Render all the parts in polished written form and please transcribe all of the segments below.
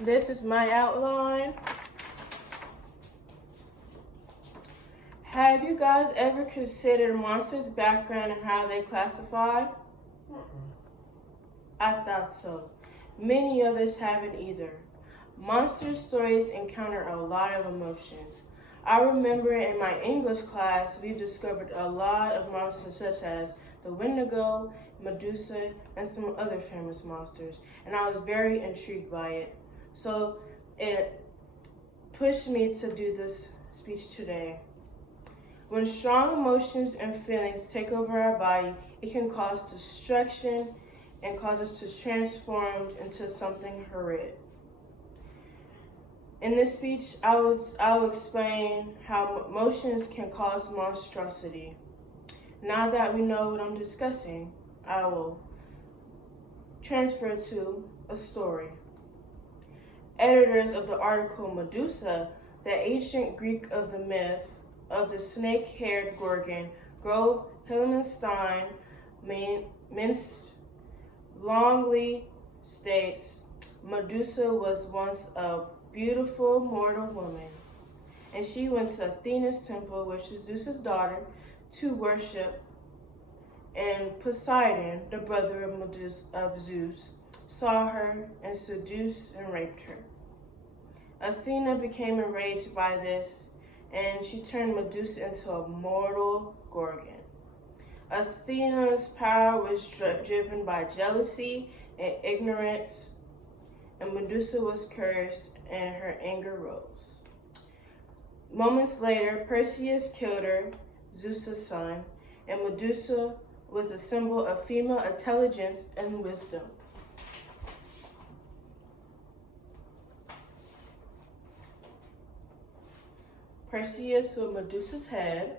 This is my outline. Have you guys ever considered monsters' background and how they classify? I thought so. Many others haven't either. Monster stories encounter a lot of emotions. I remember in my English class, we discovered a lot of monsters such as the Wendigo, Medusa, and some other famous monsters, and I was very intrigued by it. So it pushed me to do this speech today. When strong emotions and feelings take over our body, it can cause destruction and cause us to transform into something horrid. In this speech, I will explain how emotions can cause monstrosity. Now that we know what I'm discussing, I will transfer to a story. Editors of the article Medusa, the ancient Greek of the myth of the snake-haired Gorgon, Grove Hillenstein, Minst Longley states, Medusa was once a beautiful mortal woman, and she went to Athena's temple, which is Zeus's daughter, to worship, and Poseidon, the brother of Zeus, saw her and seduced and raped her. Athena became enraged by this, and she turned Medusa into a mortal Gorgon. Athena's power was driven by jealousy and ignorance, and Medusa was cursed, and her anger rose. Moments later, Perseus killed her, Zeus' son, and Medusa was a symbol of female intelligence and wisdom. Perseus with Medusa's head,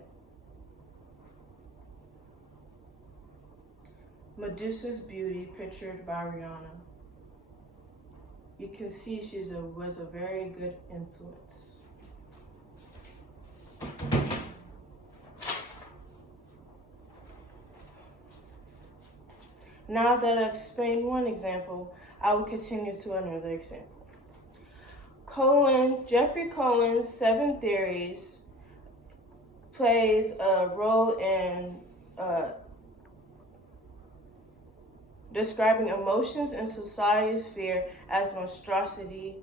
Medusa's beauty pictured by Rihanna. You can see she was a very good influence. Now that I've explained one example, I will continue to another example. Jeffrey Cohen's 7 Theories plays a role in describing emotions in society's fear as monstrosity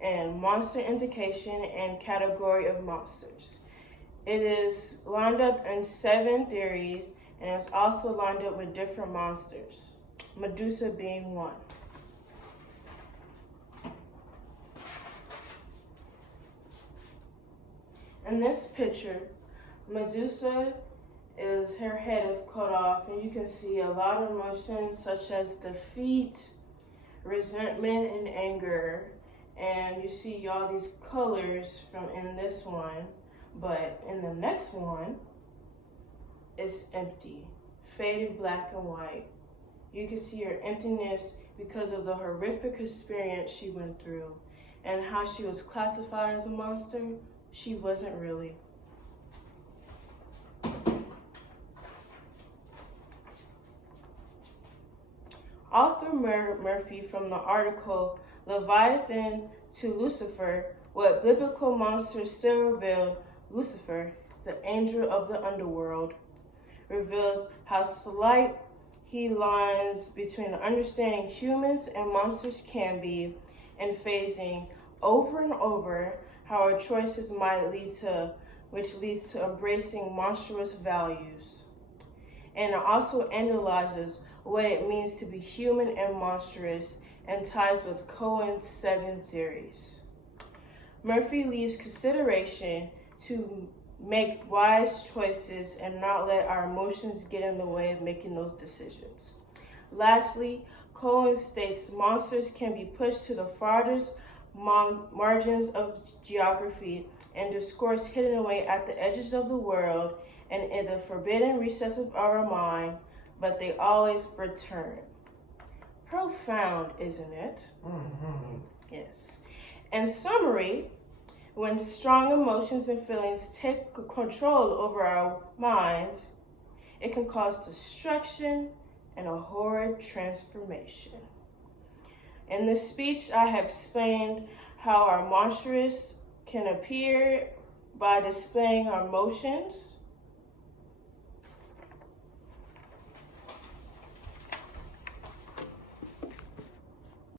and monster indication and category of monsters. It is lined up in 7 theories and it's also lined up with different monsters, Medusa being one. In this picture, Medusa her head is cut off, and you can see a lot of emotions such as defeat, resentment, and anger. And you see all these colors from in this one, but in the next one, it's empty, faded black and white. You can see her emptiness because of the horrific experience she went through and how she was classified as a monster. She wasn't really. Author Murphy from the article Leviathan to Lucifer, What Biblical Monsters Still Reveal, Lucifer, the angel of the underworld, reveals how slight he lines between understanding humans and monsters can be and phasing over and over how our choices might which leads to embracing monstrous values. And it also analyzes what it means to be human and monstrous and ties with Cohen's 7 theories. Murphy leaves consideration to make wise choices and not let our emotions get in the way of making those decisions. Lastly, Cohen states monsters can be pushed to the farthest margins of geography and discourse hidden away at the edges of the world and in the forbidden recesses of our mind, but they always return. Profound, isn't it? Mm-hmm. Yes. In summary, when strong emotions and feelings take control over our mind, it can cause destruction and a horrid transformation. In this speech, I have explained how our monstrous can appear by displaying our motions,